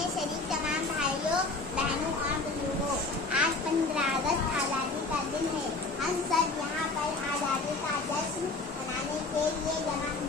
में शरीक तमाम भाइयों बहनों और बुजुर्गों, आज 15 अगस्त आज़ादी का दिन है। हम सब यहाँ पर आज़ादी का जश्न मनाने के लिए जमा